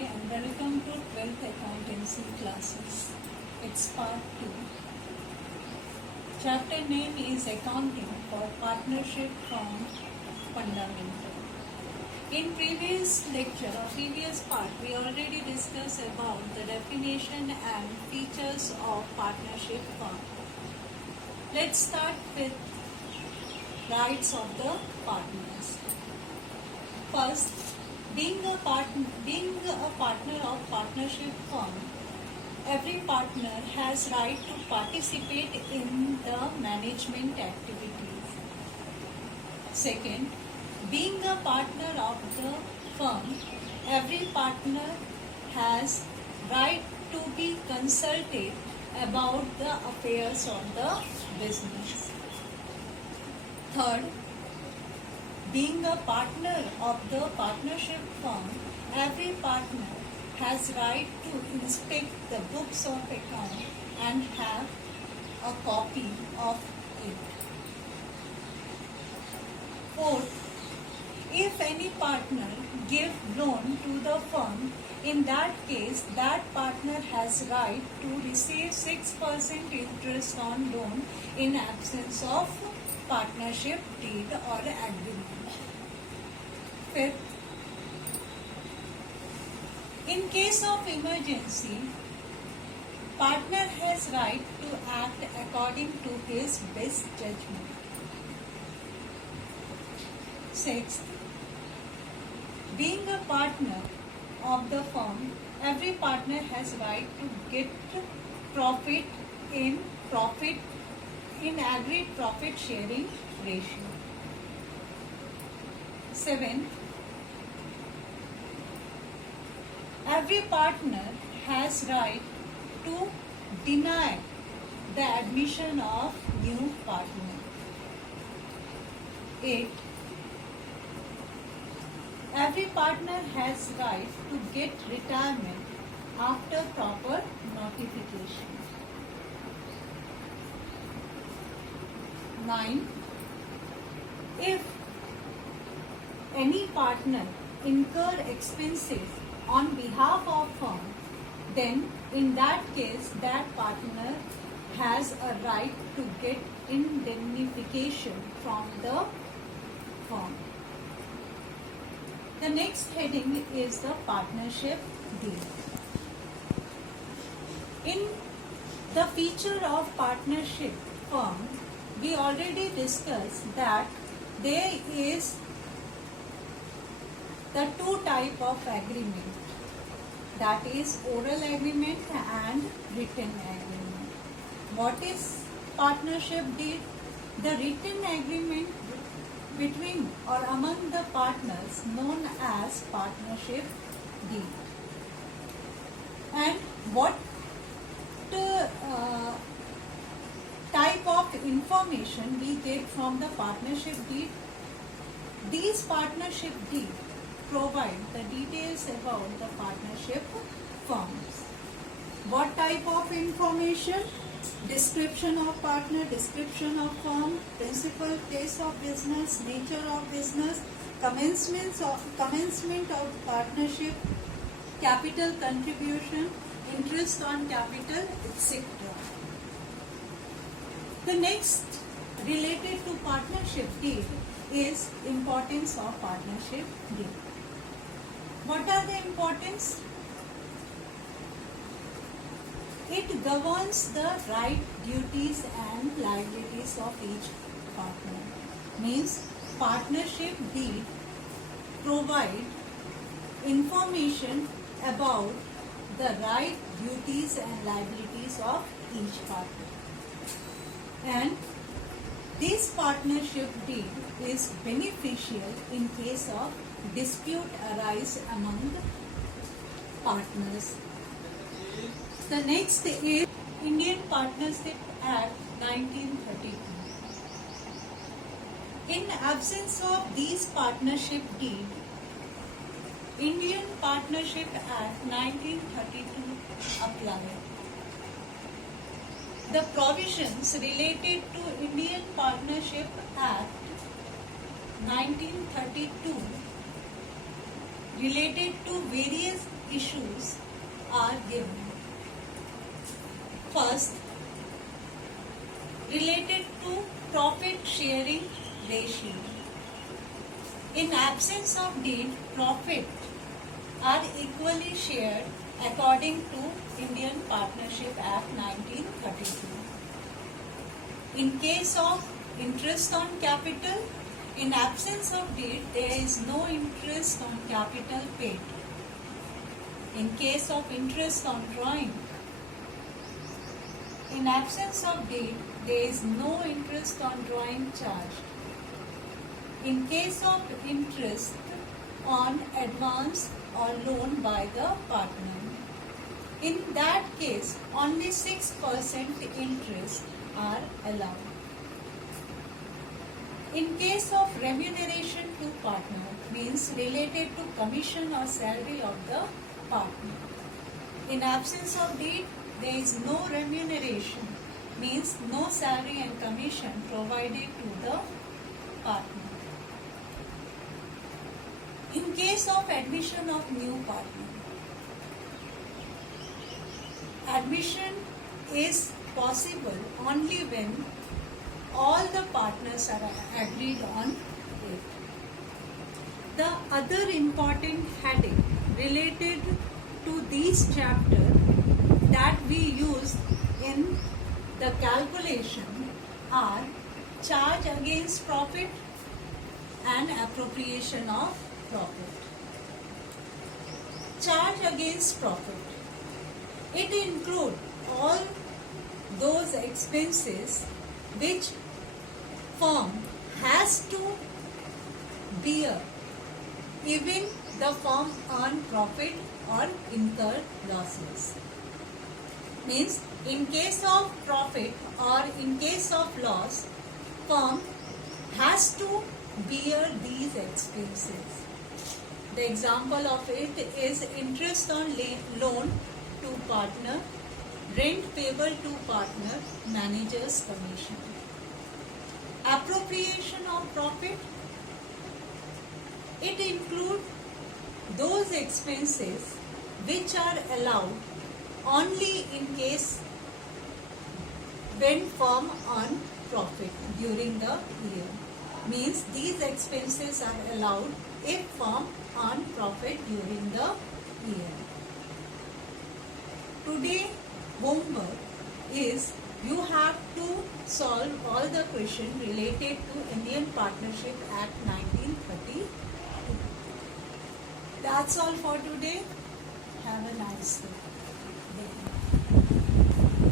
and welcome to 12th accountancy classes. It's part 2. Chapter name is Accounting for Partnership Firm Fundamental. In previous lecture or previous part, we already discussed about the definition and features of partnership firm. Let's start with rights of the partners. First, being a partner of partnership firm, every partner has right to participate in the management activities. Second, being a partner of the firm, every partner has right to be consulted about the affairs of the business. Third, being a partner of the partnership firm, every partner has right to inspect the books of account and have a copy of it. Fourth, if any partner give loan to the firm, in that case, that partner has right to receive 6% interest on loan in absence of partnership deed or agreement. Fifth, in case of emergency, partner has right to act according to his best judgment. Sixth, being a partner of the firm, every partner has right to get profit in agreed profit sharing ratio. Seventh, every partner has right to deny the admission of new partner. 8. Every partner has right to get retirement after proper notification. 9. If any partner incur expenses on behalf of firm, then in that case that partner has a right to get indemnification from the firm. The next heading is the partnership deed. In the feature of partnership firm, we already discussed that there is the two type of agreement, that is oral agreement and written agreement. What is partnership deed? The written agreement between or among the partners known as partnership deed. And what type of information we get from the partnership deed? These partnership deed provide the details about the partnership firms. What type of information? Description of partner, description of firm, principal, place of business, nature of business, commencement of partnership, capital contribution, interest on capital, etc. The next related to partnership deed is importance of partnership deed. What are the importance? It governs the right, duties and liabilities of each partner. Means partnership deed provide information about the right, duties and liabilities of each partner. And this partnership deed is beneficial in case of dispute arise among the partners. The next is Indian Partnership Act 1932. In absence of these partnership deed, Indian Partnership Act 1932 apply. The provisions related to Indian Partnership Act 1932 related to various issues are given. First, related to profit sharing ratio. In absence of deed, profit are equally shared according to Indian Partnership Act 1932. In case of interest on capital, in absence of deed, there is no interest on capital paid. In case of interest on drawing, in absence of deed, there is no interest on drawing charged. In case of interest on advance or loan by the partner, in that case, only 6% interest are allowed. In case of remuneration to partner, means related to commission or salary of the partner. In absence of deed, there is no remuneration, means no salary and commission provided to the partner. In case of admission of new partner, admission is possible only when all the partners are agreed on it. The other important heading related to these chapters that we use in the calculation are charge against profit and appropriation of profit. Charge against profit. It includes all those expenses which firm has to bear even the firm earn profit or incur losses. Means in case of profit or in case of loss, firm has to bear these expenses. The example of it is interest on loan to partner, rent payable to partner, manager's commission. Appropriation of profit, it includes those expenses which are allowed only in case when firm earn profit during the year. Means these expenses are allowed if firm earn profit during the year. Today homework is you have to solve all the questions related to Indian Partnership Act 1932. That's all for today. Have a nice day.